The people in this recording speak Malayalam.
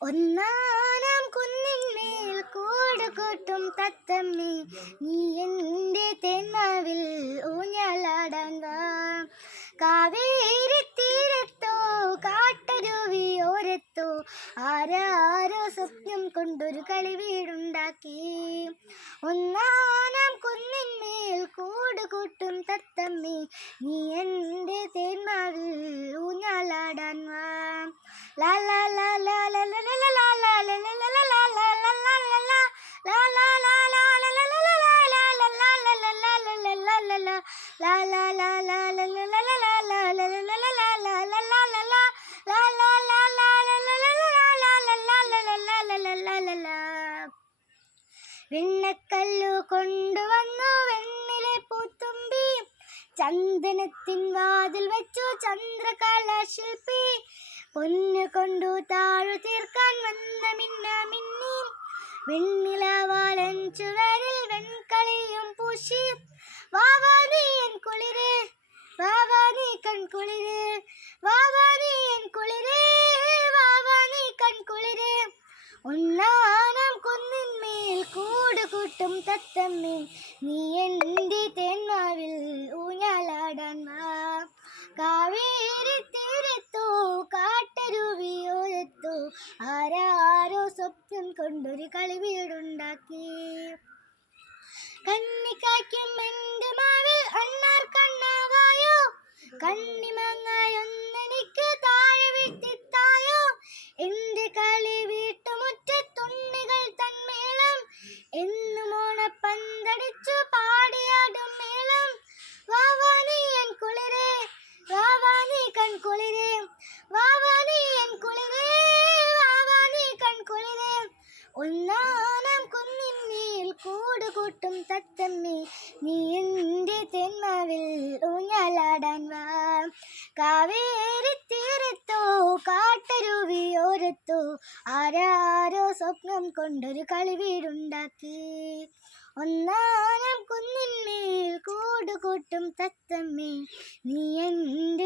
ഒന്നാനാം കുന്നിന്മേൽ കൂട് കൂട്ടും തത്തമ്മേ നീ. എന്റെ തെന്നാവിൽ ഊഞ്ഞാലാടാൻ വാ. കാവേരി തീരത്തോ കാട്ടരുവി ഓരത്തോ ആരാരോ സ്വപ്നം കൊണ്ടൊരു കളി വീടുണ്ടാക്കി. ഒന്നാനാം കുന്നിന്മേൽ കൂട് കൂട്ടും തത്തമ്മേ നീ. എന്റെ തെന്നാവിൽ ഊഞ്ഞാലാടാൻ വെണ്ണക്കല്ലു കൊണ്ടുവന്നു വെണ്ണിലെ പൂത്തുമ്പി ചന്ദനത്തിൻ വാതിൽ വെച്ചു ചന്ദ്രകല ശില്പി പൊന്നു കൊണ്ടു താഴു തീർക്കാൻ വന്ന മിന്ന മിന്നി വെണ്ണിലവാലൻ ചുവരിൽ വെൺകൽ തത്തമ്മേ നീ എന്റെ തെന്മാവിൽ ഊഞ്ഞാലാടാൻ വാ. കാവേരി തീരത്തോ കാട്ടരുവിയോരത്തോ ആരാരോ സ്വപ്നം കൊണ്ടൊരു കളിവീടുണ്ടാക്കി ഒന്നാനം കുന്നിന്മേൽ കൂട് കൂട്ടും തത്തമ്മേ. നീ എന്റെ തെന്മാവിൽ ഊഞ്ഞാലാടാൻ വാ. കാവേരി തീരത്തോ കാട്ടരുവിയോരത്തോ ആരാരോ സ്വപ്നം കൊണ്ടൊരു കളിവീടുണ്ടാക്കി ഒന്നാനം കുന്നിന്മേൽ കൂടുകൂട്ടും തത്തമ്മേ. നീ എന്റെ